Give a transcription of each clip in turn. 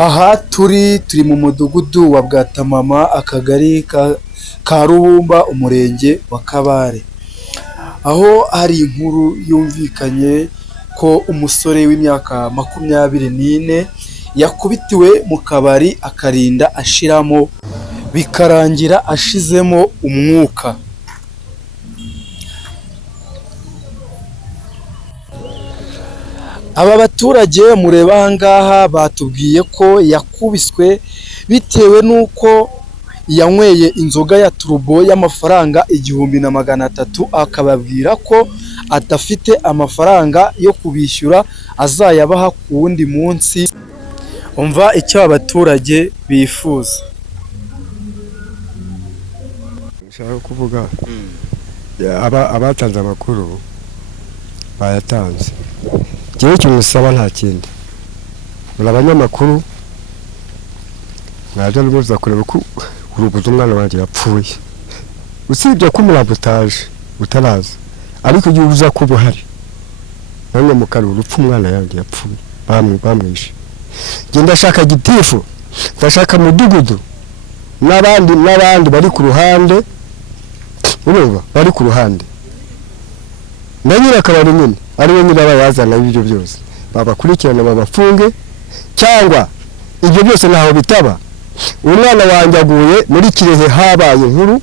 Aha turi mu mudugudu wa Bwatamama, akagari ka Rubumba, umurenge wa Kabare, aho hari inkuru yumvikanye ko umusore w'imyaka 24 yakubitiwe mu kabari akarinda ashiramo, bikarangira ashizemo umwuka. Aba baturage mureba aha ngaha batubwiye ko yakubiswe bitewe n'uko yanyweye inzoga ya turbo y'amafaranga 1300, akababwira ko adafite amafaranga yo kubishyura azayabaha ku wundi munsi. Umva icyo abaturage bifuza. Nshaka kuvuga abatanze amakuru bayatanze. Jewe cyo musaba nta kindi. Muri abanyamakuru mwaje muza kureba ko urubuzo umwana wanje yapfuye. Usibye ko murabutaje utaraza. Ariko igihe uza kuba hari. None mukaru urupfu umwana yanjye yapfuye. Bamwishe. Nge ndashaka gitifu. Ndashaka mudugudu. N'abandi bari ku ruhande. Urumva bari ku ruhande. Nanyira akabari nyine. Ari we nyira bayazana ibyo byose babakurikirana babafunge, cyangwa ibyo byose naho bitaba umwana wanjye aguye muri Kirehe habaye inkuru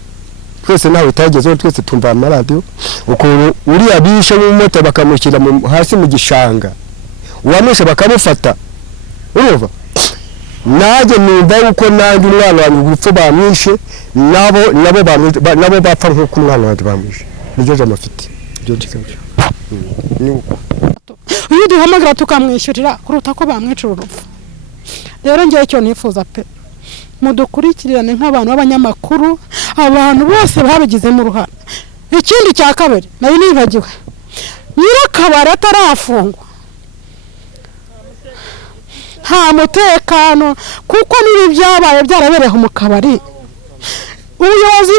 twese naho bitagezeho, twese tumva amaradiyo ukuntu uri abishe n'umumoto bakamushyira hasi mu gishanga, uwamwishe bakamufata. Urumva naje numva uko nanjye umwana wanjye urupfu bamwishe nabo bapfa nk'uko umwana wanjye bamwishe. Nibyo jamafite byo kikabyo uyu duhamagara tukamwishyurira kuruta ko bamwicira urupfu. Rero ngiye cyo nifuza pe, mudukurikirane nk'abantu b'abanyamakuru, abantu bose babigizemo uruhare. Ikindi cya kabiri nari nibagiwe, nyirakabari atarafungwa nta mutekano, kuko nibi byabaye byarabereye mu kabari. Ubuyobozi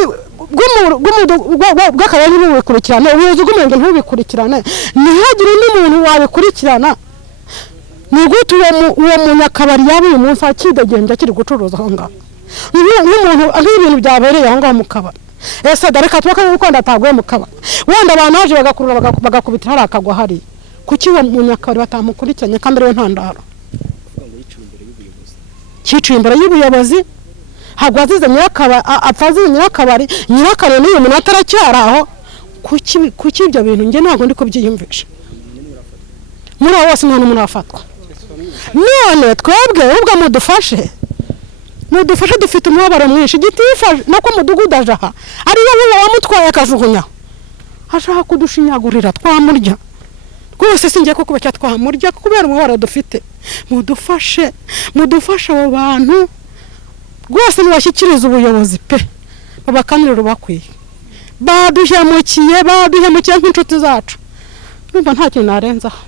bw'akabari ntibubikurikirane, ubuyobozi bw'umurenge ntibubikurikirane, ntihagire undi muntu wabikurikirana. Ni gute uwo munyakabari yaba uyu munsi akidegembya akiri gucuruza aho ngaho nk'umuntu nk'ibintu byabereye aho ngaho mu kabari? Ese dareka tuba ko ndataguye mu kabari, wenda abantu baje bagakurura bagakubita hari akagwa hari. Kuki uwo munyakabari batamukurikiranye kandi ariwe ntandaro? Cyicuye imbere y'ubuyobozi hagwazize nyirakabari, apfazize nyirakabari n'uyu muntu ataracyara aho. Kuki ibyo bintu nge ntabwo ndi kubyiyumvisha. Muri abo bose nta n'umuntu wafatwa. None twebwe ubwo mudufashe dufite umubabaro mwinshi. Gitifa nako mudugudu aje aha ariyo wowe wamutwaye akajugunya, ashaka kudushinyagurira twamurya rwose. Singiye ko kuba twamurya kubera umubabaro dufite. Mudufashe abo bantu rwose, nibashyikiriza ubuyobozi pe, babakanira bakwiye. Baduhemukiye nk'inshuti zacu. Numva nta kintu narenzaho.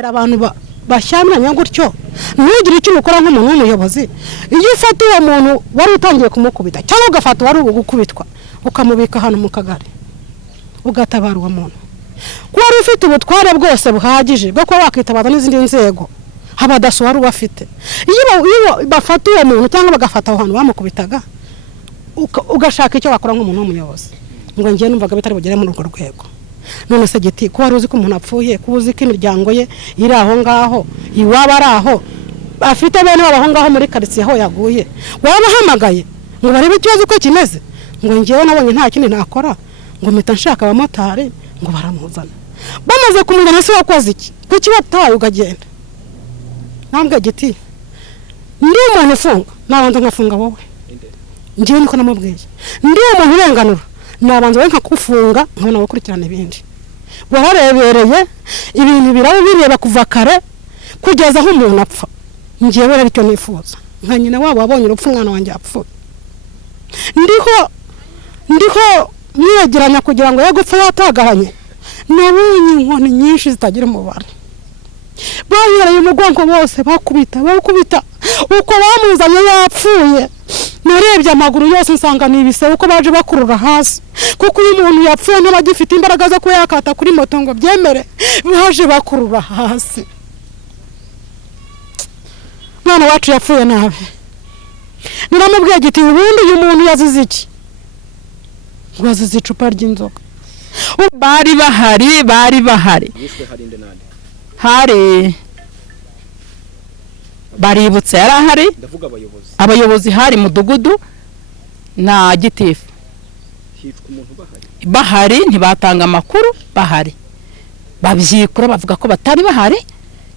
Abantu bashyamanya gutyo ntugire icyo ukora nk'umuntu w'umuyobozi. Iyo ufata uwo muntu wari utangiye kumukubita cyangwa ugafata wari gukubitwa ukamubika ahantu mu kagari ugatabara uwo muntu, kuko wari ufite ubutware bwose buhagije bwo kuba wakitabaza n'izindi nzego, habadaso wari ubafite. Iyo bafata uwo muntu cyangwa bagafata aho hantu bamukubitaga ugashaka icyo wakora nk'umuntu w'umuyobozi, ngo ngiye numvaga bitari bugere muri urwo rwego. None se giti ko wari uzi ko umuntu apfuye, ko uzi ko imiryango ye iri aho ngaho, iwaba ari aho afite bene wabo aho ngaho muri quartier aho yaguye, wabahamagaye ngo barebe ikibazo ko kimeze? Ngo ngiyewe nabonye nta kindi nakora, ngo mpita nshaka abamotari ngo baramuzana. Bamaze kumuzana se wakoze iki? Kuki wataye ugagenda? Nambwe giti ndi umuntu ufunga, nabanza nkafunga wowe. Ngiye niko namubwiye, ndi umuntu urenganura, nabanza nkakufunga nkabona gukurikirana ibindi. Wararebereye ibintu bireba kuva kare kugeza aho umuntu apfa. Ngiye rero icyo nifuza nka nyina wabo wabonye urupfu umwana wanjye apfuye, ndiho mwiyegeranya kugira ngo yagupfa yatagaranye. Nabonye inkoni nyinshi zitagira umubare, bahereye umugongo bose bakubita uko bamuzanye yapfuye. Narebye amaguru yose nsanga nibise uko baje bakurura hasi, kuko uyu muntu yapfuye n'abagifite imbaraga zo kuba yakata kuri moto ngo byemere, baje bakurura hasi. mwana wacu yapfuye nabi. Niramubwiye giti ubundi uyu muntu yazize iki? Ngo yazize icupa ry'inzoga. Bari bahari. Yishwe harinde nande? Hari baributse yari ahari. Ndavuga Abayobozi hari mudugudu na gitifu. Hicwa umuntu bahari ntibatanga amakuru bahari. Babyikura bavuga ko batari bahari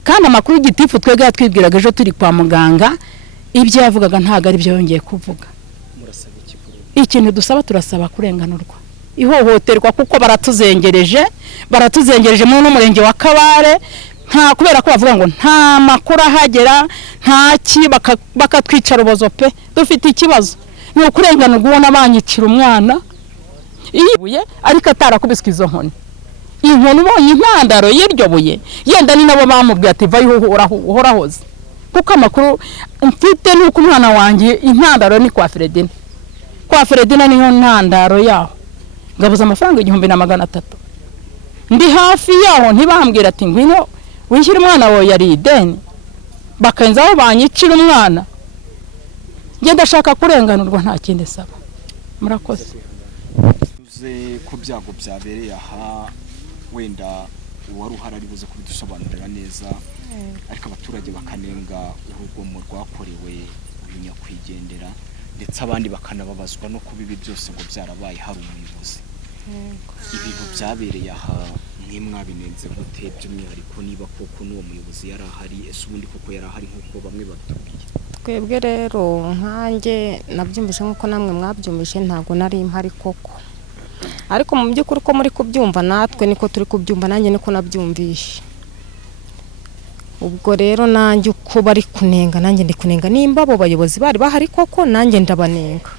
kandi amakuru gitifu twega twibwiraga ejo turi kwa muganga ibyo yavugaga ntago ari byo yongeye kuvuga. Murasaba iki? Ikintu dusaba turasaba kurenganurwa. Ihohoterwa kuko baratuzengereje mu n'umurenge wa Kabare nta kubera ko bavuga ngo nta makuru ahagera nta ki bakatwica rubozo pe dufite ikibazo ni ukurenganurwa ubona banyicira umwana ibuye ariko atarakubiswe izo nkoni inkoni ubonye intandaro y'iryo buye yenda ni nabo bamubwiye ati vayo uhorahoze kuko amakuru mfite nuko umwana wanjye intandaro ni kwa Fredina niyo ntandaro yaho ngabuza amafaranga 1300 ndi hafi yaho ntibambwira ati ngwino wishyira umwana wawe yari ideni bakenzaho banyicira umwana ngenda shaka kurenganurwa nta kindi saba murakoze uze ku byago byabereye aha wenda uwari uhari ari buze kubidusobanurira neza ariko abaturage bakanenga urugomo rwakorewe uyu nyakwigendera ndetse abandi bakanababazwa no kubibi byose ngo byarabaye hari umuyobozi ibintu byabereye aha mwabinenze gute by'umwihariko niba koko n'uwo muyobozi yari ahari ese ubundi koko yari ahari nk'uko bamwe batubwiye twebwe rero nkanjye nabyumvise nk'uko namwe mwabyumvise ntago nari impari koko ariko mu by'ukuri ko muri kubyumva natwe niko turi kubyumva nanjye niko nabyumvishe ubwo rero nanjye uko bari kunenga nanjye ndi kunenga nimba abo bayobozi bari bahari koko nanjye ndabanenga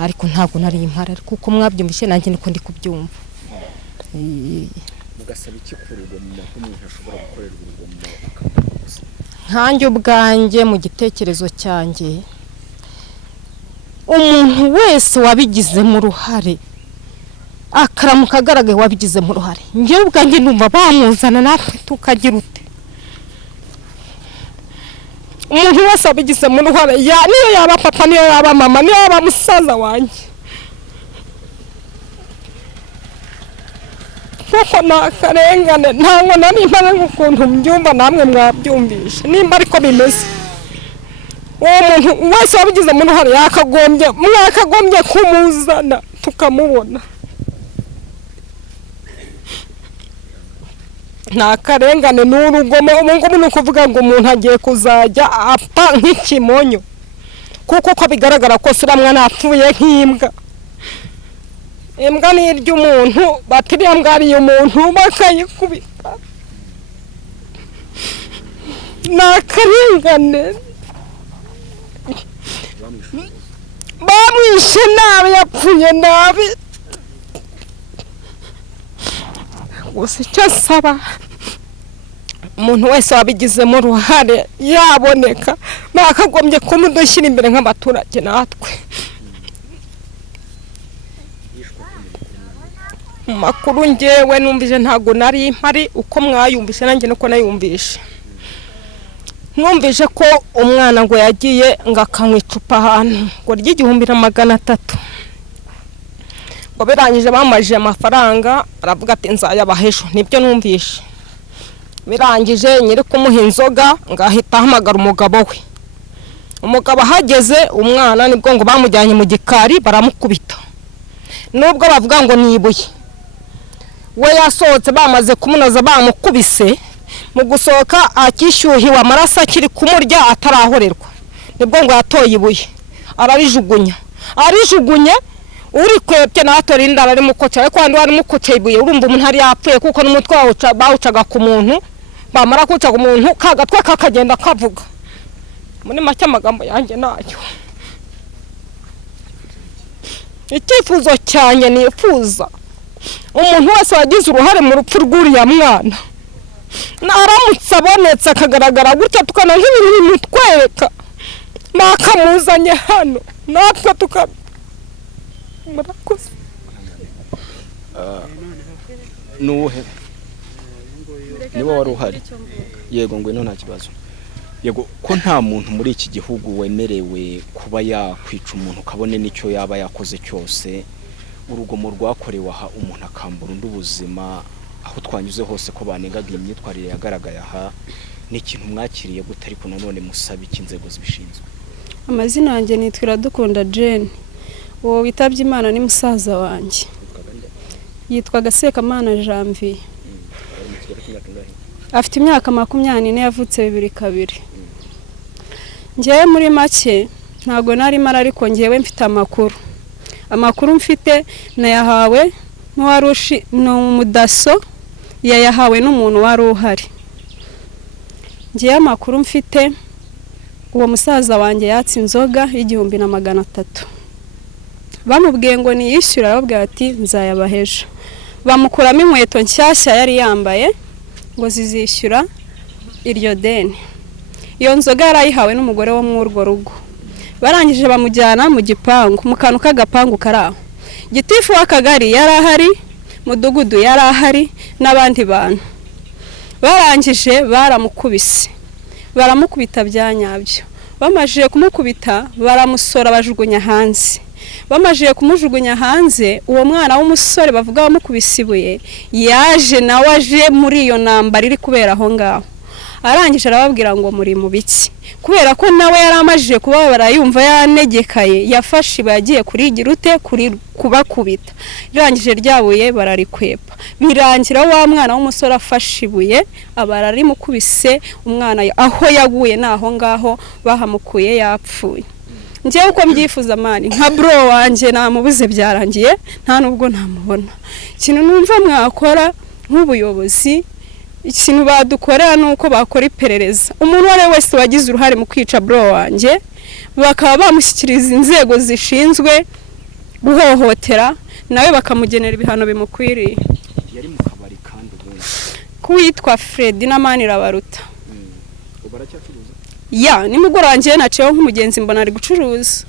ariko ntago nari impari kuko mwabyumvishe nanjye niko ndi kubyumva mugasaba iki kururwa mu umuntu ashobora gukorerwa urugomo akamukoza nkanjye ubwanjye mu gitekerezo cyanjye umuntu wese wabigizemo uruhare akaramuka agaragaye wabigizemo uruhare njyewe ubwanjye numva bamuzana natwe tukagira ute umuntu wese wabigizemo uruhare niyo yaba papa niyo yaba mama niyo yaba musaza wanjye kuko nakarengane ntango nari impare nk'ukuntu mbyumva namwe mwabyumvishe nimba ariko bimeze uwo muntu wese wabigizemo uruhare mwakagombye kumuzana tukamubona nakarengane n'urugomo ubu ni ukuvuga ngo umuntu agiye kuzajya apfa nk'ikimonyo kuko ko bigaragara ko suramwa napfuye nk'imbwa imbwa ni iry'umuntu batiriya mbwa ari umuntu bakayikubita nakarengane bamwishe nabi yapfuye nabi gusa icyo asaba umuntu wese wabigizemo uruhare yaboneka bakagombye kumudushyira imbere nk'abaturage natwe makuru ngewe numvise ntago nari impari uko mwayumvise nanjye nuko nayumvishe numvise ko umwana ngo yagiye ngo akanywa icupa ahantu ngo ry'1300 ngo birangije bamajije amafaranga aravuga ati nzayabaha ejo nibyo numvishe birangije nyiri kumuha inzoga ngahita ahamagara umugabo we umugabo ahageze umwana nibwo ngo bamujyanye mu gikari baramukubita nubwo bavuga ngo nibuye we yasohotse bamaze kumunoza bamukubise mu gusohoka akishyuhiwe amaraso akiri kumurya atarahorerwa nibwo ngo yatoye ibuye ararijugunye uri kwepye nato rinda ari mukoce ariko kandi wari mukoce ibuye urumva umuntu ari yapfuye kuko n'umutwe bawucaga ku muntu bamara kuca ku muntu kagatwe kakagenda kavuga muri make amagambo yanjye nayo icyifuzo cyane nifuza umuntu wese wagize uruhare mu rupfu rw'uriya mwana naramutse abonetse akagaragara gutya tukana nk'ibintu bimutwereka bakamuzanye hano natwe murakoze nuwuhe niba wari uhari yego ngwino nta kibazo yego ko nta muntu muri iki gihugu wemerewe kuba yakwica umuntu kabone n'icyo yaba yakoze cyose, urugomo rwakorewe aha umuntu akambura undi ubuzima, aho twanyuze hose ko banengaga imyitwarire yagaragaye aha, ni ikintu mwakiriye gute ariko nanone musaba iki inzego zibishinzwe? Amazina yanjye nitwa Iradukunda Jane, uwo witabye Imana ni musaza wanjye, yitwaga Sekamana Janvier, afite imyaka 24, yavutse 2002. Njyewe muri make ntago nari mara, ariko njyewe mfite amakuru mfite nayahawe n'uwarushi n'umudaso, yayahawe n'umuntu wari uhari. Njyewe amakuru mfite, uwo musaza wanjye yatse inzoga $1,300, bamubwiye ngo niyishyura, arababwira ati nzayabahejo. Bamukuramo inkweto nshyashya yari yambaye ngo zizishyura iryo deni. Iyo nzoga yarayihawe n'umugore wo mu urwo rugo. Barangije bamujyana mu gipangu, mu kantu k'agapangu karaho. Gitifu w'akagari yarahari, mudugudu yarahari n'abandi bantu. Barangije baramukubise, baramukubita byanyabyo. Bamajije kumukubita baramusora bajugunya hanze. Bamajije kumujugunya hanze, uwo mwana w'umusore bavuga bamukubise ibuye yaje nawe aje muri iyo ntambara iri kubera aho ngaho. Arangije arababwira ngo muri mu biki, kubera ko nawe yari amajije kuba barayumva yanegekaye, yafashe bagiye kurigira ute kubakubita. Irangije ryabuye bararikwepa, birangira wa mwana w'umusore afashe ibuye abarari mukubise umwana, aho yaguye naho ngaho bahamukuye yapfuye. Njyewe uko mbyifuza mani nka bro wanje namubuze byarangiye, nta nubwo namubona. Ikintu numva mwakora nk'ubuyobozi, ikintu badukorera nuko bakora iperereza, umuntu wari wese wagize uruhare mu kwica bro wanje bakaba bamushyikiriza inzego zishinzwe guhohotera, nawe bakamugenera ibihano bimukwiriye. Yari mu kabari kandi ubundi kuwitwa Fred n'Amanirabaruta. Baracyacuruza? Ya nimugora wanje naceho nk'umugenzi mbona ari gucuruza.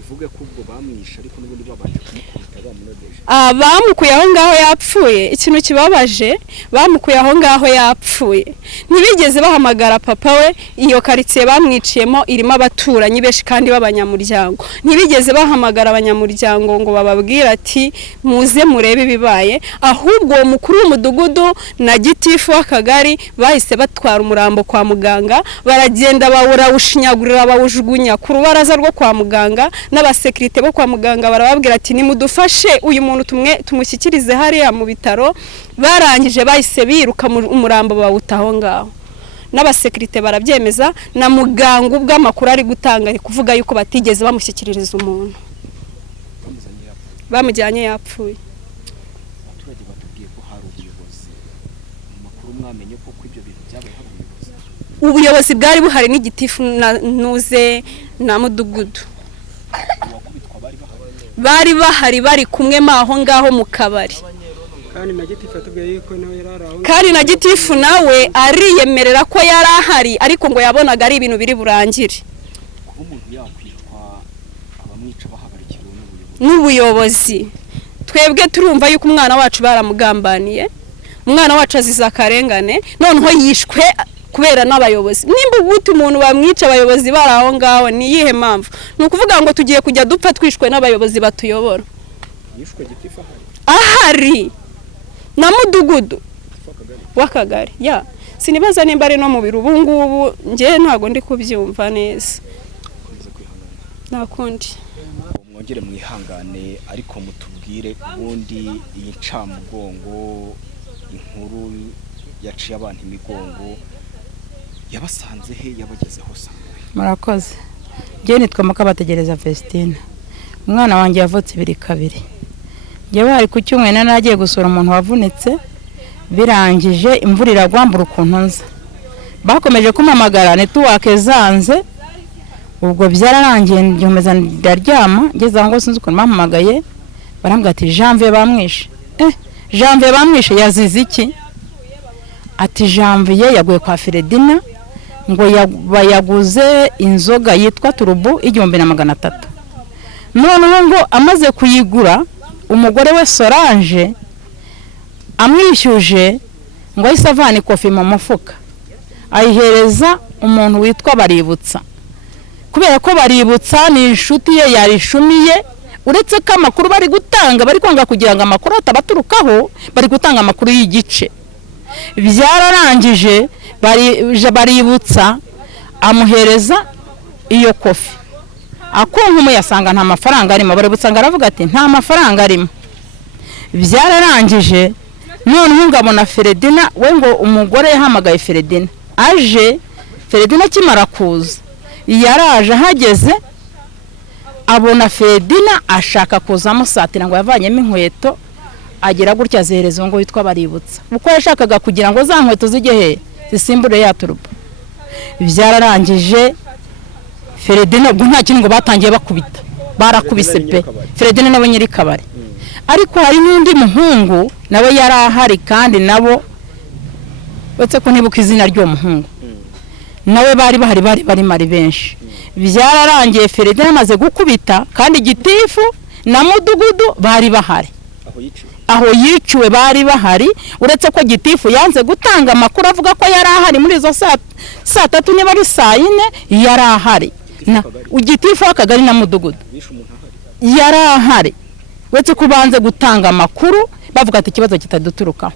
Uvuge ko ubwo bamwisha ariko n'ubundi babanje kumukubita bamunodeje. Bamukuye aho ngaho yapfuye. Ikintu kibabaje, bamukuye aho ngaho yapfuye, ntibigeze bahamagara papa we. Iyo karitsiye bamwiciyemo irimo abaturanyi benshi kandi b'abanyamuryango, ntibigeze bahamagara abanyamuryango ngo bababwira ati muze murebe ibibaye, ahubwo uwo mukuru w'umudugudu na gitifu w'akagari bahise batwara umurambo kwa muganga, baragenda bawushinyagurira bawujugunya ku rubaraza rwo kwa muganga, n'abasekirite bo kwa muganga barababwira ati nimudufashe uyu muntu tumushyikirize hariya mu bitaro. Barangije bahise biruka umurambo bawutaho ngaho, n'abasekirite barabyemeza, na muganga ubwo amakuru ari gutanga ari kuvuga yuko batigeze bamushyikiriza umuntu, bamujyanye yapfuye. Abaturage batubwiye ko hari ubuyobozi, amakuru mwamenye ko ibyo bintu byabaye hari ubuyobozi bwari buhari n'igitifu nuze na mudugudu bari bahari bari kumwe maho ngaho mu kabari. Kandi na gitifu nawe ariyemerera ko yari ahari, ariko ngo yabonaga ari ibintu biri burangire. N'ubuyobozi twebwe turumva yuko umwana wacu baramugambaniye, umwana wacu aziza akarengane, noneho yishwe kubera n'abayobozi. Nimba uguti umuntu bamwica abayobozi baraho ngaho, ni yihe mpamvu? Nukuvuga ngo tugiye kujya dupfa twishwe n'abayobozi batuyobora. Yishwe gitifu ahari na mudugudu w'akagari. Ya sinibaza nimba ari no mu biro ubungubu, nje ntago ndi kubyumva neza. Nakundi mwongere mwihangane, ariko mutubwire ubundi iyi ncamugongo, inkuru yaciye abantu imigongo, yabasanze he, yabagezeho sangahe? Murakoze. Je nitwa Makabategereza Vestine, umwana wanjye yavutse 2002. Yewe ari ku cyumweru nagiye gusura umuntu wavunitse, birangije imvura iragwambura ukuntu nza, bakomeje kumamagara network zanze, ubwo byararangiye ngihomeza ndaryama, ngeze ngo sinzi ukuntu bampamagaye, barambwira ati Janvier bamwishe. Janvier bamwishe yazize iki? Ati Janvier yaguye kwa Fredina ngo yaguze inzoga yitwa Turubu $1,300. Noneho ngo amaze kuyigura, umugore we Solange amwishyuje ngo isavani kofi mu mufuka, ayihereza umuntu witwa Baributsa, kubera ko Baributsa ni inshuti ye yarishumiye, uretse ko amakuru bari gutanga bari kwanga kugira ngo amakuru atabaturukaho, bari gutanga amakuru y'igice. Byararangije Baributsa amuhereza iyo kofi, akonkumu yasanga nta mafaranga arimo. Baributsa ngaravuga ati nta mafaranga arimo. Byararangije noneho ngabona Feredina, we ngo umugore yahamagaye Feredina, aje Feredina kimara kuza yaraje, ahageze abona Feredina ashaka kuza amusatira ngo yavanyemo inkweto, agira gutya azihereza ngo witwa Baributsa, uko yashakaga kugira ngo za nkweto zijye he zisimbure ya turuba. Byararangije Feredina ubwo nta kintu ngo batangiye bakubita, barakubise pe. Feredina nawe nyiri kabari, ariko hari n'undi muhungu nawe yari ahari kandi nabo uretse ko nibuka izina ry'uwo muhungu nawe bari bahari mari benshi. Byararangiye Feredina amaze gukubita kandi gitifu na mudugudu bari bahari, aho yiciwe bari bahari, uretse ko gitifu yanze gutanga amakuru avuga ko yari ahari muri izo saa tatu niba ari saa 4 yari ahari. Gitifu w'akagari na mudugudu yari ahari, uretse ko banze gutanga amakuru bavuga ati ikibazo kitaduturukaho.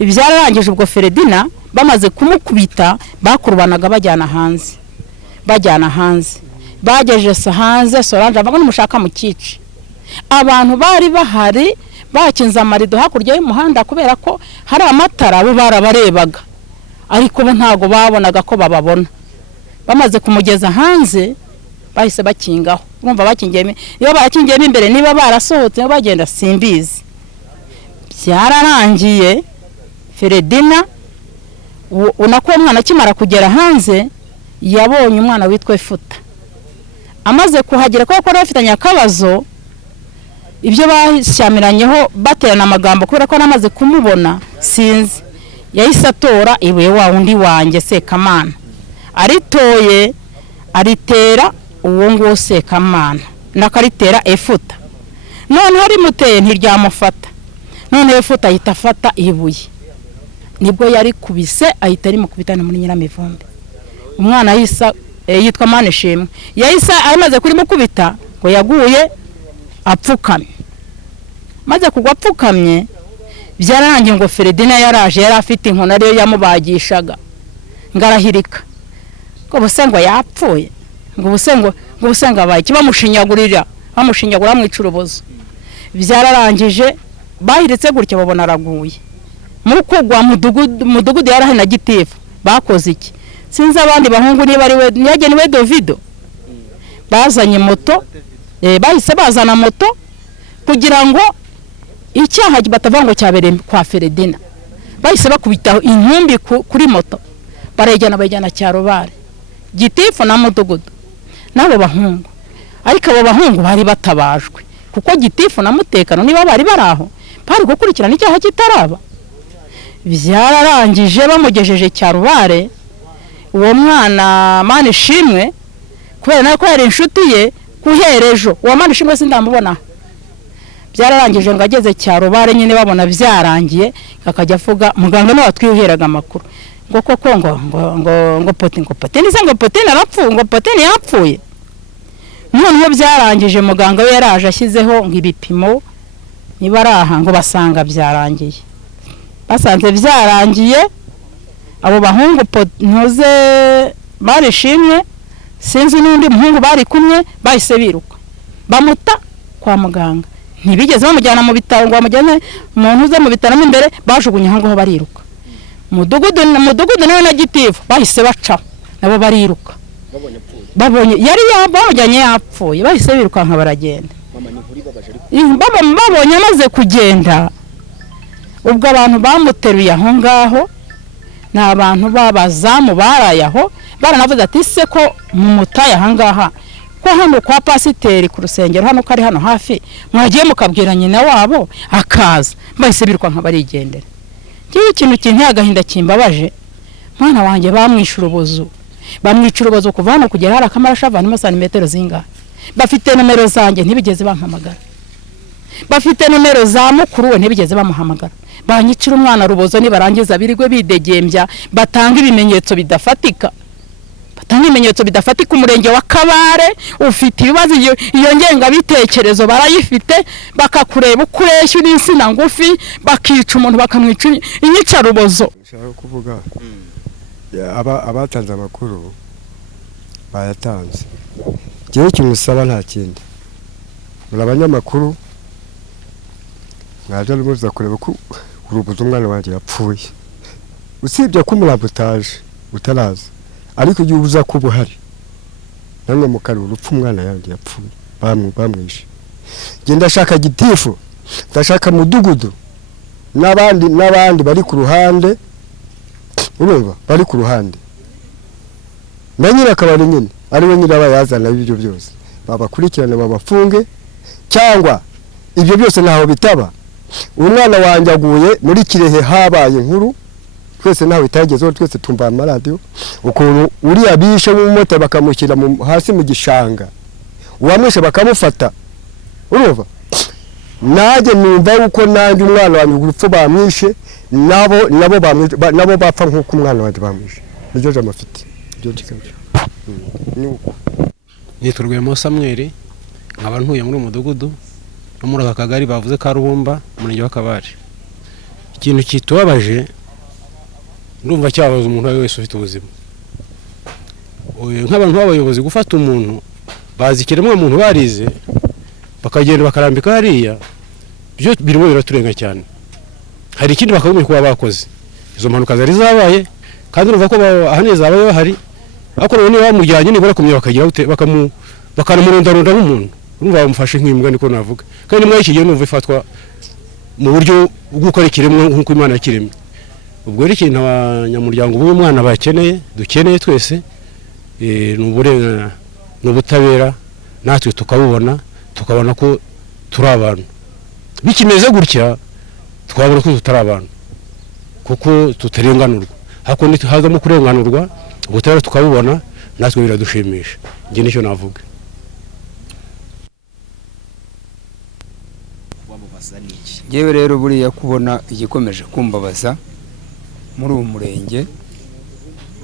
Byararangije ubwo Feredina bamaze kumukubita bakurubanaga bajyana hanze, bagejeje hanze. Solange avuga n'umushaka mu kici, abantu bari bahari bakinze amarido hakurya y'umuhanda kubera ko hari amatara, bo barabarebaga ariko bo ntago babonaga ko bababona. Bamaze kumugeza hanze bahise bakingaho, urumva bakingiye, iyo barakingiyemo imbere niba barasohotse bagenda simbizi. Byararangiye Feredina unako umwana kimara kugera hanze yabonye umwana witwa Ifuta, amaze kuhagera ko yari afitanye akabazo, ibyo bashyamiranyeho baterana amagambo kubera ko namaze kumubona sinzi, yahise atora ibuye wa undi wanjye Sekamana, aritoye aritera uwo ngo Sekamana nakaritera Ifuta, none hari muteye ntiryamufata, none Ifuta ahita afata ibuye, nibwo yari kubise ahita ari mukubitana muri Nyiramivumbi. Umwana yitwa Manishimwe yahise amaze kuri mukubita ngo yaguye apfukamye, maze kugwa apfukamye. Byararangiye ngo Feredina yaraje, yari afite inkona ariyo yamubagishaga ngarahirika ko busengo yapfuye, ngo busengo abaye kibamushinyagurira, bamushinyagura mwicurubozo. Byararangije bahiritse gutya babona araguye mu kugwa. Mudugudu yarahe na gitifu bakoze iki sinzi, abandi bahungu niba ari we niwe Davido bazanye moto, bahise bazana moto kugira ngo icyaha batavuga ngo cyabereye kwa Feredina, bahise bakubitaho intumbi kuri moto, bayijyana Cyarubare, gitifu na mudugudu nabo bahungu. Ariko abo bahungu bari batabajwe kuko gitifu na mutekano niba bari baraho bari gukurikirana icyaha kitaraba. Byararangije bamugejeje Cyarubare, uwo mwana Manishimwe kubera nako yari inshuti ye kuherejo, uwo Manishimwe sindamubona. Byararangije ngo ageze Cyarubare nyine babona byarangiye, akajya avuga muganga no watwiheraga amakuru ngo koko ngo Poteni arapfuye, ngo Poteni yapfuye. Noneho byarangije muganga we yaraje ashyizeho ngo ibipimo niba araha ngo basanga byarangiye. Basanze byarangiye, abo bahungu ntuze Barishimwe sinzi n'undi muhungu bari kumwe bahise biruka bamuta kwa muganga, ntibigeze bamujyana mu bitaro ngo bamujyane umuntu uze mu bitaro imbere, bajugunye aho ngaho bariruka. Mudugudu nawe na gitifu bahise baca nabo bariruka, babonye yari bamujyanye yapfuye, bahise biruka nka baragenda. Babonye amaze kugenda, ubwo abantu bamuteruye aho ngaho ni abantu babazamu barayaho, baranavuze ati se ko mumutaye aha ngaha ko hano kwa pasiteri ku rusengero hano kari hano hafi, mwagiye mukabwira nyina wabo akaza. Bahise biruka nka barigendera. Kibi ikintu kinteye agahinda kimbabaje, mwana wanjye bamwishura ubuzu kuva hano kugera hari akamarasha avanimo santimetero zingahe, bafite nomero zanjye ntibigeze bampamagara. bafite nomero za mukuru we ntibigeze bamuhamagara. Banyicira umwana Rubozo nibarangiza birigwe bidegembya batanga ibimenyetso bidafatika. Batanga ibimenyetso bidafatika. Umurenge wa Kabare ufite ibibazo, iyo ngenga bitekerezo barayifite, bakakureba ukureshya n'insina ngufi, bakica umuntu bakamwica inyica Rubozo. Nshaka kuvuga abatanze amakuru bayatanze. Gihe kimusaba nta kindi. Muri abanyamakuru mwaje muza kureba ko urubuzo umwana wanje yapfuye. Usibye ko umurabutaje utaraza, ariko igihe uza kuba uhari namwe mukari urupfu umwana yanjye yapfuye bamwishe. Genda shaka gitifu, ndashaka mudugudu n'abandi bari ku ruhande, urumva bari ku ruhande na nyina akabari nyine ari we nyira bayazana ibyo byose babakurikirana babafunge, cyangwa ibyo byose naho bitaba umwana wanjye aguye muri Kirehe habaye inkuru twese naho bitagezeho, twese tumva amaradiyo ukuntu uri abishe mu moto bakamushyira hasi mu gishanga, uwamwishe bakamufata, urumva naje numva uko nanjye umwana wanjye urupfu bamwishe nabo bapfa nk'uko umwana wanjye bamwishe. Niryo jambo afite ibyo kikabyo ni uko. Niturwemo Samuel nkaba ntuye muri umudugudu no muri aka kagari bavuze ka Rubumba umurenge wa Kabare. Ikintu kitubabaje ndumva cyabaza umuntu wese ufite ubuzima, nk'abantu b'abayobozi gufata umuntu bazikiremwa muntu barize bakagenda bakarambika hariya, byo birimo biraturenga cyane. Hari ikindi bakagumye kuba bakoze izo mpanuka zari zabaye, kandi urumva ko ahaneze zabaye bahari, ariko none bamujyanye nibura kumye bakagira bakanamurundarunda nk'umuntu, urumva bamufashe nk'imbwa niko navuga. Kandi nimwe ikigiye numva ifatwa mu buryo bw'uko kiremwe nk'uko Imana yakiremye. Ubwo rero ikintu abanyamuryango b'uyu mwana dukeneye twese n'ubutabera, natwe tukabona ko turi abantu. Bikimeze gutya twabona ko tutari abantu kuko tutarenganurwa, hako hazamo kurenganurwa ubutabera tukabubona, natwe biradushimisha. Nge nicyo navuga. Ngewe rero buriya kubona igikomeje kumbabaza muri uwo murenge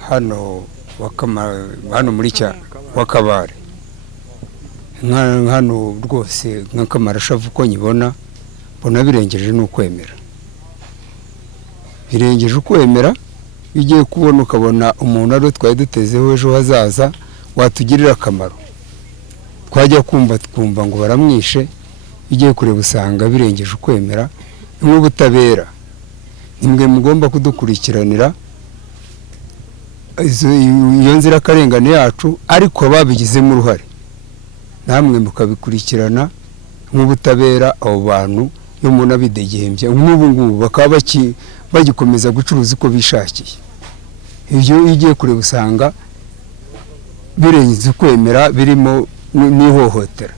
hano muri wa Kabare, hano rwose nk'akamarashavu ko nyibona mbona birengeje n'ukwemera. Birengeje ukwemera, ugiye kubona ukabona umuntu ari twari dutezeho ejo hazaza watugirira akamaro, twajya twumva ngo baramwishe, ugiye kureba usanga birengeje ukwemera. Nk'ubutabera nimwe mugomba kudukurikiranira iyo nzira karengane yacu, ariko babigizemo uruhare namwe mukabikurikirana nk'ubutabera. Abo bantu iyo umuntu abidegembye nk'ubu ngubu bakaba bagikomeza gucuruza uko bishakiye, ibyo ugiye kureba usanga birengeje ukwemera, birimo n'ihohotera.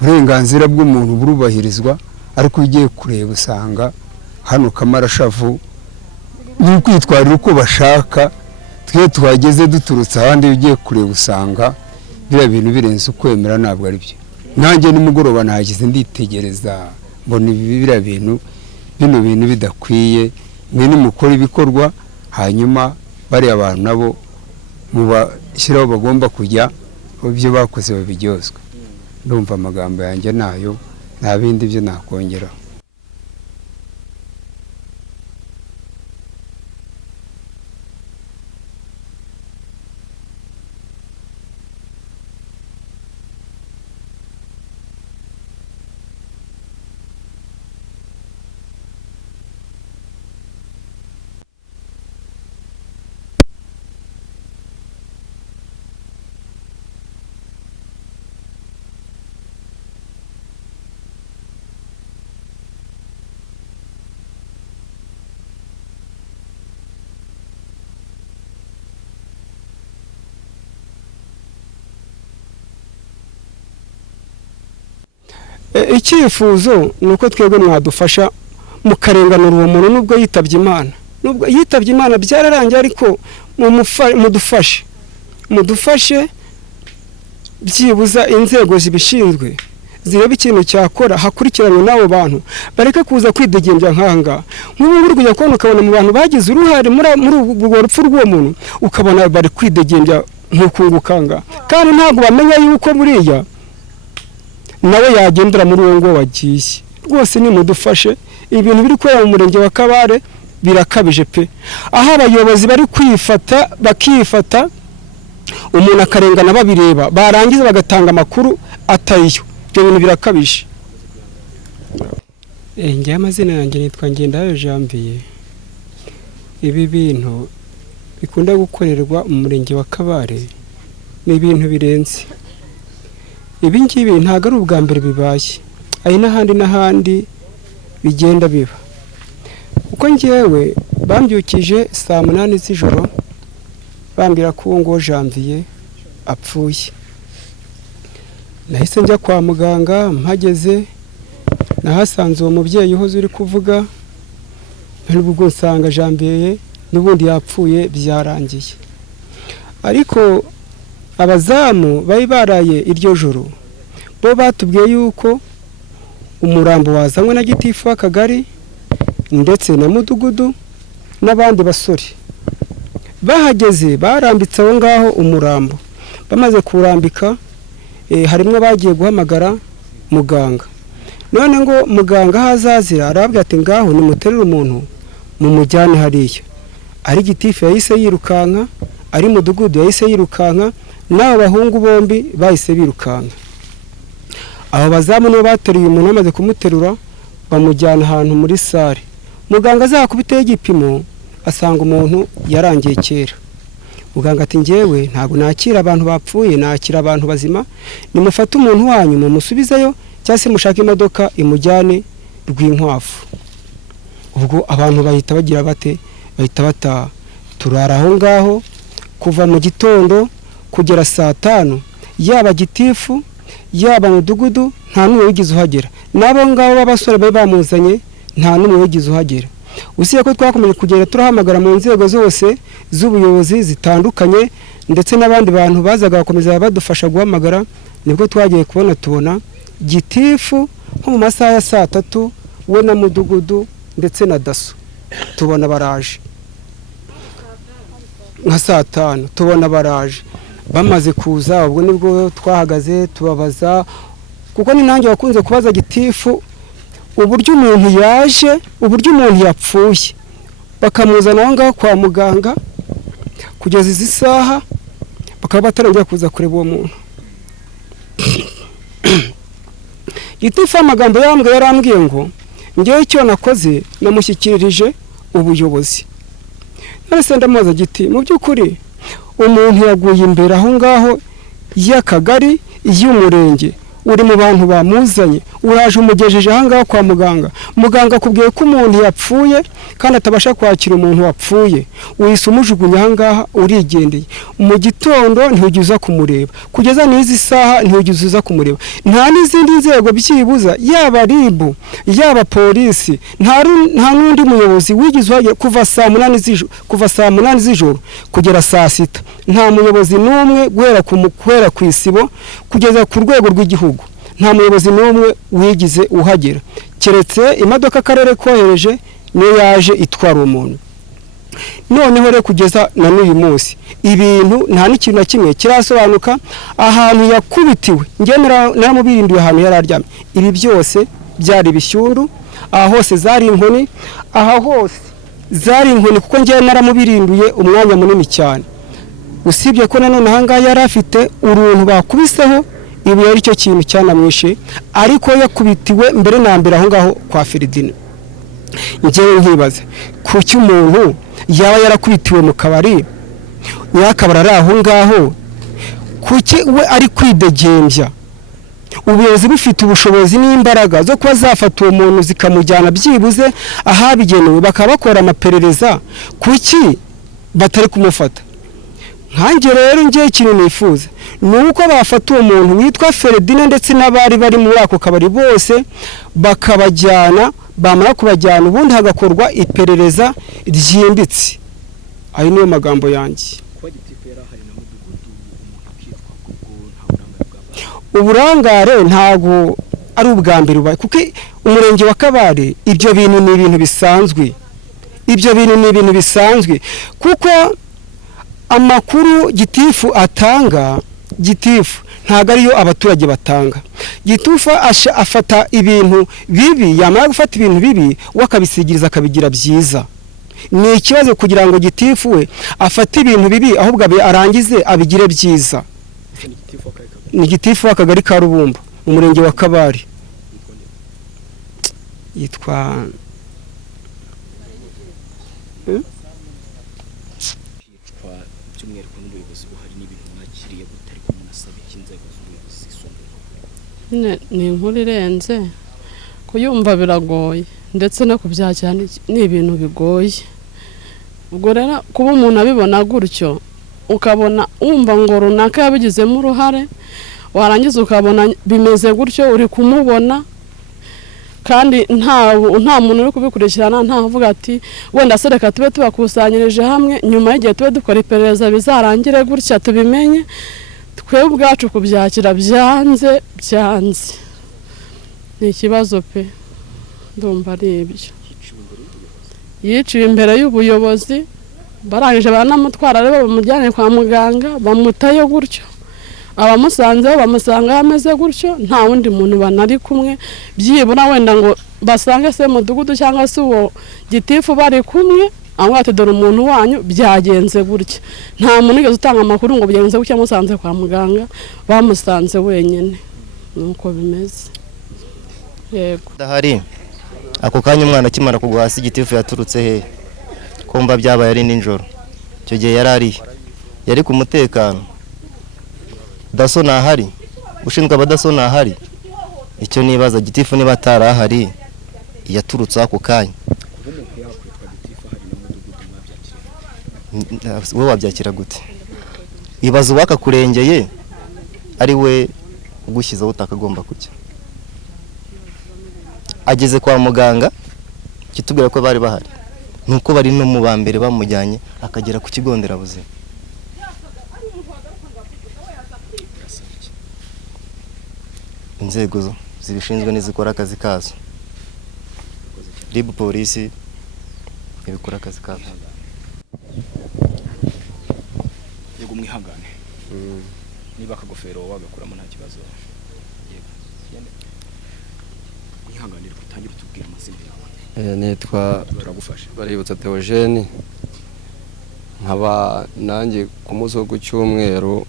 Uburenganzira bw'umuntu burubahirizwa, ariko ugiye kureba usanga hano kamarashavu ni ukwitwarira uko bashaka, twe tuhageze duturutse ahandi. Ugiye kureba usanga biriya bintu birenze ukwemera, ntabwo ari byo. Nanjye nimugoroba nagize nditegereza mbona biriya bintu bidakwiye. Mwe nimukora ibikorwa, hanyuma bari abantu nabo mubashyiraho bagomba kujya, ibyo bakoze babiryozwa. Ndumva amagambo yanjye nayo, nta bindi byo nakongeraho. icyifuzo nuko twebwe mwadufasha mukarenganura uwo muntu nubwo yitabye Imana byararangiye, ariko mudufashe byibuza inzego zibishinzwe zireba ikintu cyakora hakurikiranwe n'abo bantu bareke kuza kwidegembya nkanga nk'ubu uri kujya kubona ukabona mu bantu bagize uruhare muri urwo rupfu rw'uwo muntu ukabona bari kwidegembya nk'ukungukanga kandi ntabwo bamenya yuko buriya nawe yagendera muri uwo ngo wagiye rwose nimudufashe ibintu biri kubera mu murenge wa Kabare birakabije pe aho abayobozi bari kwifata bakifata umuntu akarengana babireba barangiza bagatanga amakuru atariyo ibyo bintu birakabije. Njye amazina yanjye nitwa Ngendayo Janvier. Ibi bintu bikunda gukorerwa mu murenge wa Kabare ni ibintu birenze. Ibi ngibi ntabwo ari ubwa mbere bibaye, ari n'ahandi bigenda biba. Uko njyewe bambyukije saa 8 z'ijoro bambwira ko ngo Janvier apfuye. Nahise njya kwa muganga, mpageze nahasanze uwo mubyeyi uhoze uri kuvuga, n'ubwo nsanga Janvier n'ubundi yapfuye byarangiye. Ariko abazamu bari baraye iryo joro bo batubwiye yuko umurambo wazanywe na gitifu w'akagari ndetse na mudugudu n'abandi basore. Bahageze barambitse aho ngaho umurambo, bamaze kurambika harimo bagiye guhamagara muganga. None ngo muganga hazazira arabwira ati ngaho nimuterere umuntu mu mujyane hariya. Ari gitifu yahise yirukanka, ari mudugudu yahise yirukanka, n'abo bahungu bombi bahise birukanka. Abo bazamu no bateruye umuntu bamaze kumuterura bamujyana ahantu muri sare. Muganga azakubiteho igipimo asanga umuntu yarangiye kera. Muganga ati njyewe ntabwo nakira abantu bapfuye, nakira abantu bazima, nimufate umuntu wanyu mumusubizeyo cyangwa se mushaka imodoka imujyane Rwinkwafu. Ubwo abantu bahita bagira bate, bahita bataha. Turara aho ngaho kuva mu gitondo kugera saa 5, yaba gitifu yaba mudugudu nta n'umwe wigize uhagera. Nabo ngabo b'abasore bari bamuzanye nta n'umwe wigize uhagera. Usiye ko twakomeje kugera turahamagara mu nzego zose z'ubuyobozi zitandukanye ndetse n'abandi bantu bazaga bakomeza badufasha guhamagara, nibwo twagiye tubona gitifu nko mu masaha ya saa 3 we na mudugudu ndetse na daso tubona baraje. Nka saa 5 tubona baraje. Bamaze kuza ubwo nibwo twahagaze tubabaza, kuko ni nanjye wakunze kubaza gitifu uburyo umuntu yaje, uburyo umuntu yapfuye, bakamuzana aho ngaho kwa muganga kugeza izi saha bakaba batarongera kuza kureba uwo muntu. Gitifu amagambo yarambwiye ngo ngewe icyo nakoze namushyikirije ubuyobozi. None ndamubaza giti mu by'ukuri umuntu yaguye imbere aho ngaho y'akagari y'umurenge, uri mu bantu bamuzanye, uraje umugejeje aha ngaho kwa muganga. Muganga akubwiye ko umuntu yapfuye kandi atabasha kwakira umuntu wapfuye, uhise umujugunya aha ngaha urigendeye. Mu gitondo ntiugiza kumureba, kugeza n'izi saha ntiugiza kumureba. Nta n'izindi nzego byibuza yaba ribu yaba polisi, nta n'undi muyobozi wigize uhagera kuva saa 8 z'ijoro kugera saa 6. Nta muyobozi n'umwe guhera ku isibo kugeza ku rwego rw'igihugu, nta muyobozi n'umwe wigize uhagera, keretse imodoka akarere kohereje niyo yaje itwara umuntu. Noneho rero kugeza na n'uyu munsi ibintu nta n'ikintu na kimwe kirasobanuka. Ahantu yakubitiwe njye naramubirinduye ahantu yari aryamye. Ibi byose byari bishyundu, aha hose zari inkoni, aha hose zari inkoni, kuko njye naramubirinduye umwanya munini cyane. Usibye ko nanone aha ngaha yari afite uruntu bakubiseho, ibi yari cyo kintu cyanamwishe, ariko yakubitiwe mbere na mbere aho ngaho kwa Feridina. Njyewe nkibaza kuki umuntu yaba yarakubitiwe mu kabari, yakabara ari aho ngaho, kuki we ari kwidegembya? Ubuyobozi bufite ubushobozi n'imbaraga zo kuba zafata uwo muntu zikamujyana byibuze ahabigenewe bakaba bakora amaperereza, kuki batari kumufata? Nkanjye rero njye ikintu nifuza nuko bafata uwo muntu witwa Feridina ndetse n'abari bari muri ako kabari bose bakabajyana, bamara kubajyana ubundi hagakorwa iperereza ryimbitse. Ayo niyo magambo yanjye. Uburangare ntago ari ubwa mbere ubaye, kuko umurenge wa Kabare ibyo bintu ni ibintu bisanzwe, ibyo bintu ni ibintu bisanzwe, kuko amakuru gitifu atanga, gitifu ntago ariyo abaturage batanga. Gitifu afata ibintu bibi, yamara gufata ibintu bibi wakabisigiriza akabigira byiza. Ni ikibazo kugira ngo gitifu we afate ibintu bibi ahubwo arangize abigire byiza. Ni gitifu w'akagari ka Rubumba mu murenge wa Kabare, yitwa by'umwihariko n'ubuyobozi buhari n'ibintu mwakiriye butari ko munasaba inzego z'ubuyobozi zisumbuye. Ni inkuru irenze kuyumva biragoye ndetse no kubyakira ni ibintu bigoye. Ubwo rero kuba umuntu abibona gutyo ukabona wumva ngo runaka yabigizemo uruhare, warangiza ukabona bimeze gutyo, uri kumubona kandi nta muntu uri kubikurikirana, nta uvuga ati wenda se reka tube tubakusanyirije hamwe, nyuma y'igihe tube dukora iperereza bizarangire gutya tubimenye. Twe ubwacu kubyakira byanze ni ikibazo pe, ndumva ari ibyo. Yiciwe imbere y'ubuyobozi, barangije baranamutwara rero bamujyane kwa muganga, bamutayo gutyo. Abamusanzeho bamusanga ameze gutyo, nta wundi muntu banari kumwe, byibura wenda ngo basange se mudugudu cyangwa se uwo gitifu bari kumwe, aho ati dore umuntu wanyu byagenze gutya. Nta muntu wigeze utanga amakuru ngo byagenze gutya musanze kwa muganga, bamusanze wenyine. Nuko bimeze. Yego. Dahari ako kanya umwana akimara kugwa hasi gitifu yaturutse he? Komba byabaye ari ninjoro. Icyo gihe yari ku mutekano. Daso nahari, ushinzwe abadaso nahari. Icyo nibaza gitifu niba atarahari yaturutse ako kanya. Wowe wabyakira gute? Ibazo wakakurengeye ari we ugushyizeho utakagomba kujya. Ageze kwa muganga kitubwira ko bari bahari, nuko bari no mu bambere bamujyanye akagera ku kigo nderabuzima. Inzego zibishinzwe n'izikora akazi kazo, RIB, polisi ibikora akazi kazo. Yego mwihangane, niba akagofero wagakuramo nta kibazo. Mwihanganire kutangira utubwira amazina yawe. Nitwa turagufasha. Baributsa Theogene, nkaba nanjye ku munsi wo cyumweru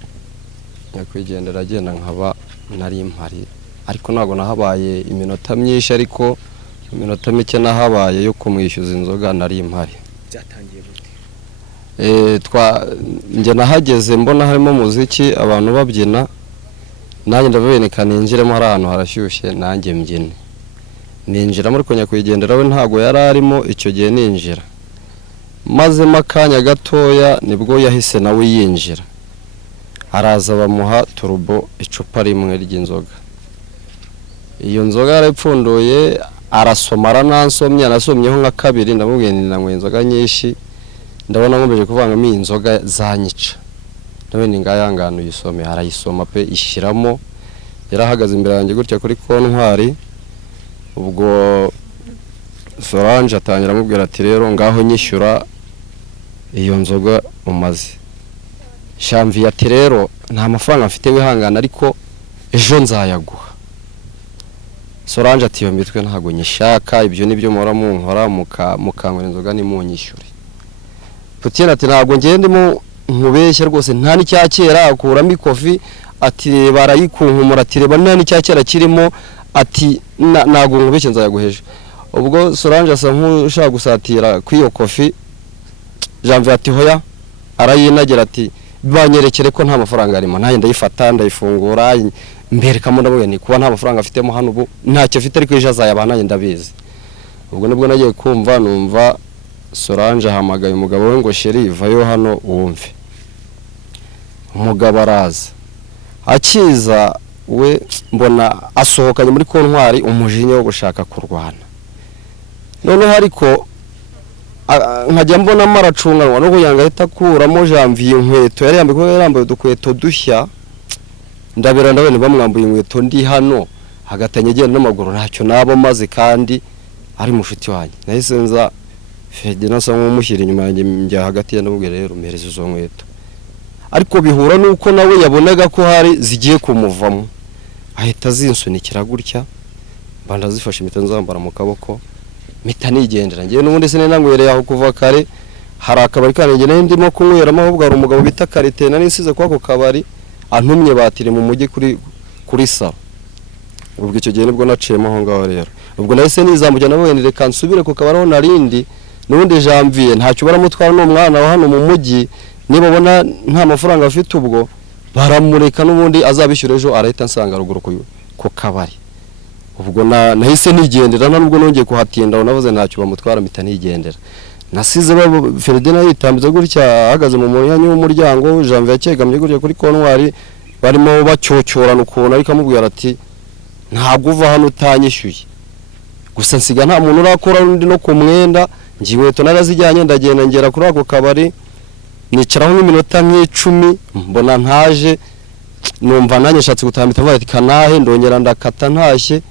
nyakwigendera agenda nkaba nari mpari, ariko ntago nahabaye iminota myinshi, ariko iminota mike nahabaye yo kumwishyuza inzoga nari mpari. Byatangiye gute? Nje nahageze mbona harimo muziki abantu babyina, nanjye ndaberekana ninjiremo hari ahantu harashyushye nanjye mbyine. Ninjira muri nyakwigendera we ntago yari arimo icyo gihe ninjira. Maze makanya gatoya nibwo yahise nawe yinjira. Araza bamuha turbo icupa rimwe ry'inzoga. Iyo nzoga yarapfunduye, arasoma aranansomye, anasomyeho nka kabiri, ndamubwiye ninanywe inzoga nyinshi, ndabona nkomeje kuvangamo inzoga zanyica. Nawe ningayangana uyisome, arayisoma pe ishiramo. Yarahagaze imbere yanjye gutya kuri kontwari. Ubwo Solange atangira amubwira ati rero ngaho nyishyura iyo nzoga umaze. Janvier ati rero nta mafaranga mfite wihangana ariko ejo nzayaguha. Solange ati yo mitwe ntago nyishaka, ibyo nibyo mora munkora mukankora inzoga ni munyishyure. Putine ati ntago ngendemo nkubeshya rwose, nta ni cyakera akuramo ikofi, ati barayikunkumura, ati reba nta ni cyakera kirimo, ati nago nkubeshye nzayaguheje. Ubwo Solange asa nk'ushaka gusatira kwiyo kofi, Janvier ati hoya, arayinagera ati banyerekere ko nta mafaranga arimo, naye ndayifata ndayifungura mbereka ndabona ni kuba nta mafaranga afitemo hano ubu ntacyo afite, ariko ejo azayabana ndabizi. Ubwo nibwo nagiye kumva numva Solange ahamagaye umugabo we ngo sheri vayo hano wumve. Umugabo araza, akiza we mbona asohokanye muri kontwari umujinya wo gushaka kurwana. Noneho ariko nkajya mbona maracunganwa no kuyanga ahita kuramo Janvier inkweto yari yambaye udukweto dushya, ndabera ndabone bamwambuye inkweto ndi hano hagati ngenda n'amaguru ntacyo nabo maze kandi ari mushuti wanjye nahise nza Ferdinand asa nk'umushyira inyuma yanjye njya hagati ya ndamubwira rero mpereza izo nkweto ariko bihura nuko nawe yabonaga ko hari zigiye kumuvamo ahita zinsunikira gutya banda zifashe impeta nzambara mu kaboko mpita nigendera ngiye n'ubundi sinenangwereye aho kuva kare hari akabari kanjye ndimo kunyweramo ahubwo hari umugabo bita Karite nari nsize kwako kabari antumye batire mu mujyi kuri salo ubwo icyo gihe nibwo naciyemo aho ngaho rero ubwo nahise nizambujya nabo reka nsubire ku kabaraho narindi n'ubundi Janvier ntacyo baramutwara n'umwana wa hano mu mujyi niba bona nta mafaranga afite ubwo baramureka n'ubundi azabishyura ejo arahita nsanga ruguru ku kabari ubwo nahise nigendera nubwo nongeye kuhatinda navuze ntacyo bamutwara mpita nigendera nasize Ferdinand yitambiza gutya ahagaze mu mwanya w'umuryango Janvier yakegamye gutya kuri kontwari barimo bacyocyorana ukuntu ariko amubwira ati ntabwo uva hano utanyishyuye gusa nsiga nta muntu urakora undi no ku mwenda ngiweto narazijyanye ndagenda ngera kuri ako kabari nicaraho nk'iminota nk'icumi mbona ntaje numva nanjye nshatse gutambita mvuga ati kanahe ndongera ndakata ntashye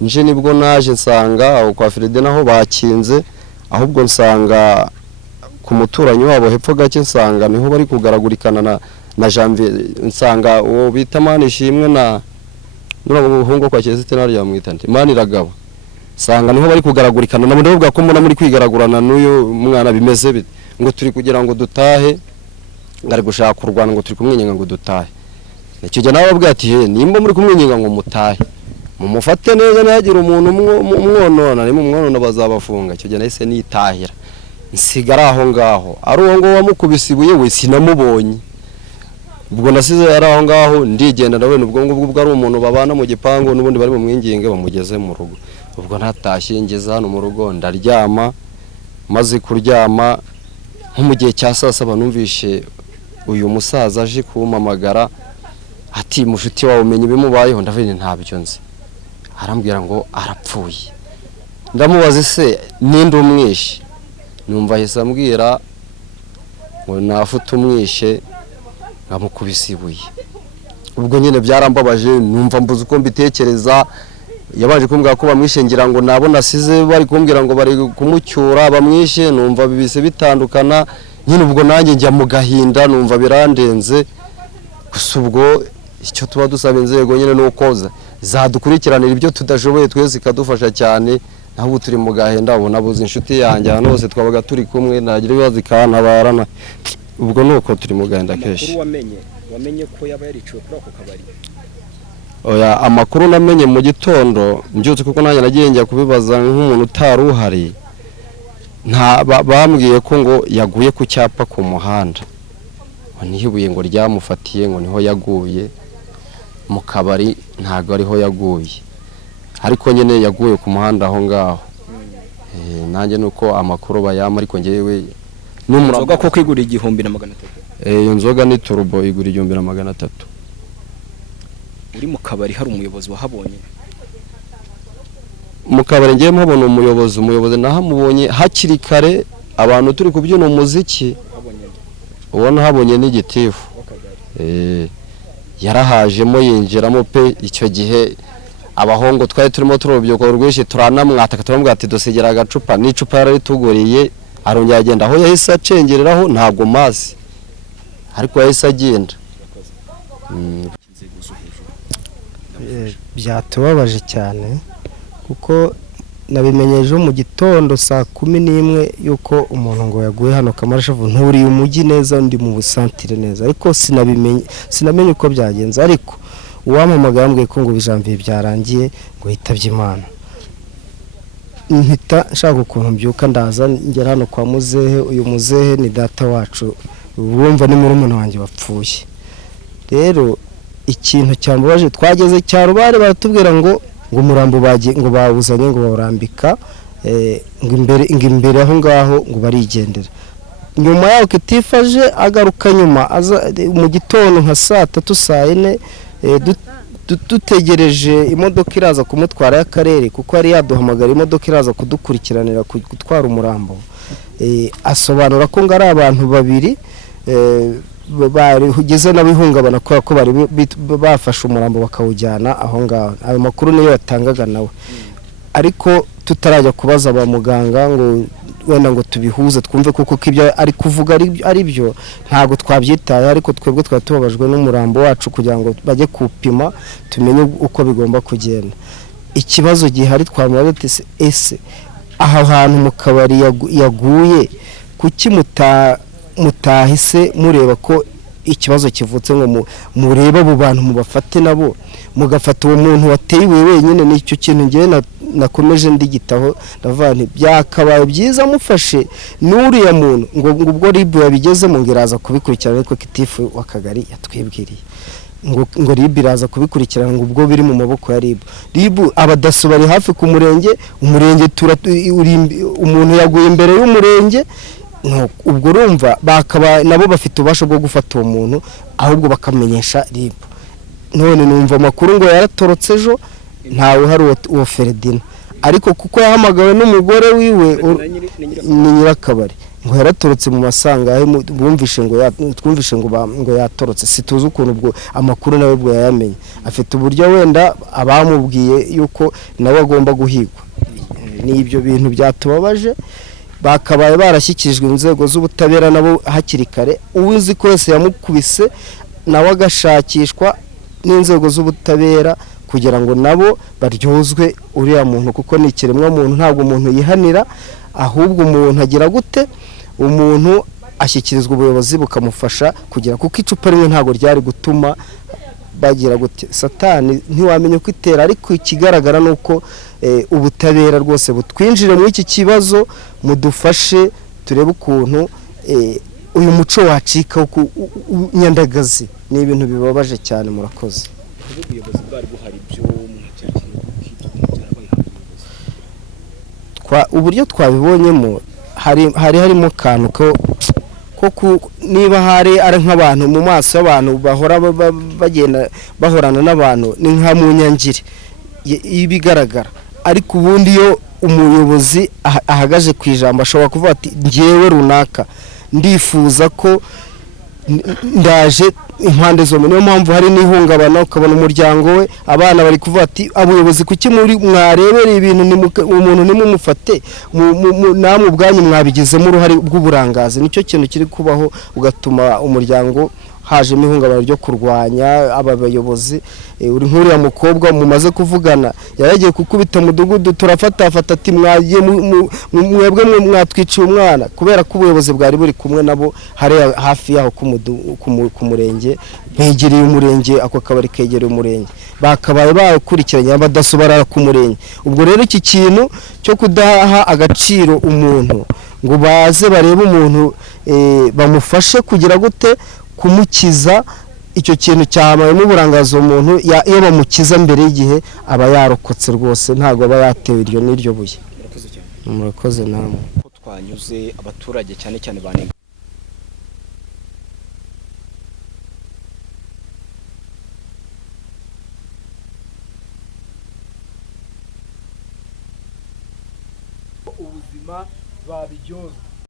nje nibwo naje nsanga aho kwa Ferdinand aho bakinze ahubwo nsanga ku muturanyi wabo hepfo gake nsanga niho bari kugaragurikana na Janvier nsanga uwo bita Manishimwe na n'umuhungu kwa Kizite nari yamwitante Maniragaba sanga niho bari kugaragurikana nabo ndavuga ko mbona muri kwigaragurana n'uyu mwana bimeze bite ngo turi kugira ngo dutahe ngari gushaka kurwana ngo turi kumwenyanga ngo dutahe icyo gihe nawe babwiye ati nimba muri kumwenyanga ngo mutahe mumufate neza nagira umuntu umwonona ni mumwonona bazabafunga icyo gihe nahise nitahira nsigara aho ngaho ari uwo ngo wamukubise ibuye we sinamubonye ubwo nasize ari aho ngaho ndigenda nawe ubwo ngubwo ari umuntu babana mu gipangu n'ubundi bari mu mwinginge bamugeze mu rugo ubwo natashye ngeze hano mu rugo ndaryama maze kuryama nko mu gihe cya saa saba numvishe uyu musaza aje kumpamagara ati mushuti wawe umenye ibimubayeho ndavuga ntabyo nzi arambwira ngo arapfuye ndamubaza se ninde umwishe numva hisa ambwira ngo nafuta umwishe ngamukubise ibuye ubwo nyine byarambabaje numva mbuze uko mbitekereza yabaje kumbwira ko bamwishe ngira ngo nabo nasize bari kumbwira ngo bari kumucyura bamwishe numva bibise bitandukana nyine ubwo nanjye njya mu gahinda numva birandenze gusa ubwo icyo tuba dusaba inzego nyine nuko zadukurikiranira ibyo tudashoboye twese ikadufasha cyane naho ubu turi mu gahinda ubu nabuze inshuti yanjye ahantu hose twabaga turi kumwe nagira ibibazo ikantabarana ubwo nuko turi mu gahinda kenshi wamenye ko yaba yariciwe kuri ako kabari oya amakuru namenye mu gitondo mbyutse kuko nanjye nagiye njya kubibaza nk'umuntu utari uhari bambwiye ko ngo yaguye ku cyapa ku muhanda nihibuye ngo ryamufatiye ngo niho yaguye mu kabari ntago ariho yaguye ariko nyine yaguye ku muhanda aho ngaho nanjye nuko amakuru bayama ariko ngewe n'umurongo ko kwigura 1300 iyo nzoga ni turbo igura 1300 uri mu kabari hari umuyobozi wahabonye mu kabari ngiye mpabona umuyobozi nahamubonye hakiri kare abantu turi kubyina umuziki ubona habonye n'igitifu yarahajemo yinjiramo pe icyo gihe abahongo twari turimo turubyoko rwinshi turanamwataka turamubwira ati dosegera agacupa n'icupa yarituguriye arongera agenda aho yahise acengereraho ntago mazi ariko yahise agenda byatubabaje cyane kuko nabimenyeje mu gitondo saa 11 yuko umuntu ngo yaguye hano Kamarashavu nturi umujyi neza ndi mu busantire neza ariko sinamenye uko byagenze ariko uwampamagara mbwiye ko ngo Janvier byarangiye ngo hitabye Imana mpita nshaka ukuntu mbyuka ndaza ngera hano kwa muzehe uyu muzehe ni data wacu urumva ni murumuna wanjye wapfuye rero ikintu cyambabaje twageze cya Rubare baratubwira ngo umurambo bagiye ngo bawuzanye ngo bawurambika ngo imbere aho ngaho ngo barigendera nyuma yaho kitifaje agaruka nyuma mu gitondo nka saa 3 saa 4 dutegereje imodoka iraza kumutwara y'akarere kuko ari yaduhamagara imodoka iraza kudukurikiranira gutwara umurambo asobanura ko ngo ari abantu babiri barigeze n'abihungabana kubera ko bari bafashe umurambo bakawujyana aho ngaho. Ayo makuru niyo yatangaga nawe, ariko tutarajya kubaza ba muganga ngo wenda ngo tubihuze twumve kuko ibyo ari kuvuga ari byo, ntabwo twabyitaye, ariko twebwe twari tubabajwe n'umurambo wacu kugira ngo bajye kupima tumenye uko bigomba kugenda. Ikibazo gihari twamubaza ati ese aho hantu mu kabari yaguye kuki mutahise mureba ko ikibazo kivutse ngo mureba abo bantu mubafate nabo mugafata uwo muntu wateye iwe wenyine. Nicyo kintu ngiye nakomeje ndigitaho ndavuga nti byakabaye byiza mufashe n'uriya muntu ngo ubwo ribu yabigezemo ngo iraza kubikurikirana, ariko kitifu w'akagari yatwibwiriye ngo ribu iraza kubikurikirana ngo ubwo biri mu maboko ya ribu abadaso bari hafi ku murenge umuntu yaguye imbere y'umurenge. Ubwo urumva bakaba nabo bafite ububasha bwo gufata uwo muntu ahubwo bakamenyesha ribu. None numva amakuru ngo yaratorotse ejo ntawe hari uwo Feredina, ariko kuko yahamagawe n'umugore wiwe ni nyirakabari ngo yaratorotse mu masanga bumvishe ngo yatorotse. Situzi ukuntu ubwo amakuru nawe bwo yayamenye, afite uburyo wenda abamubwiye yuko nawe agomba guhigwa. Ni ibyo bintu byatubabaje, bakabaye barashyikirijwe inzego z'ubutabera nabo hakiri kare. Uwizi ko wese yamukubise nawe agashakishwa n'inzego z'ubutabera kugira ngo nabo baryozwe uriya muntu, kuko ni ikiremwa muntu, ntabwo umuntu yihanira, ahubwo umuntu agira gute, umuntu ashyikirizwa ubuyobozi bukamufasha kugira, kuko icupa rimwe ntabwo ryari gutuma bagira gute. Satani ntiwamenye uko itera, ariko ikigaragara nuko ubutabera rwose butwinjire muri iki kibazo, mudufashe turebe ukuntu uyu muco wacika nyandagazi. Ni ibintu bibabaje cyane. Murakoze. Uburyo twabibonyemo hari harimo kantu ko niba hari ari nk'abantu mu maso y'abantu bahora bagenda bahorana n'abantu, ni nka mu nyangire ibigaragara, ariko ubundi iyo umuyobozi ahagaje ku ijambo ashobora kuvuga ati ngewe runaka ndifuza ko ndaje impande zombi. Niyo mpamvu hari n'ihungabana, ukabona umuryango we abana bari kuvuga ati abuyobozi kuki muri mwarebereye ibintu umuntu nimumufate namwe ubwanyu mwabigizemo uruhare bw'uburangazi. Nicyo kintu kiri kubaho, ugatuma umuryango hajemo ihungabana ryo kurwanya aba bayobozi. Uri nk'uriya mukobwa mumaze kuvugana yaragiye kukubita mudugudu, turafata ati mwagiye mwebwe mwatwiciye umwana, kubera ko ubuyobozi bwari buri kumwe nabo hari hafi yaho ku murenge, begereye umurenge, ako kabari kegereye umurenge, bakabaye bakurikiranye abadasobarara ku murenge. Ubwo rero iki kintu cyo kudaha agaciro umuntu ngo baze barebe umuntu bamufashe kugira gute kumukiza, icyo kintu cyabayemo uburangazo umuntu iyo bamukiza mbere y'igihe aba yarokotse rwose, ntabwo aba yatewe iryo n'iryo buye. Murakoze namwe. Ko twanyuze abaturage cyane cyane banenga ubuzima babijyoza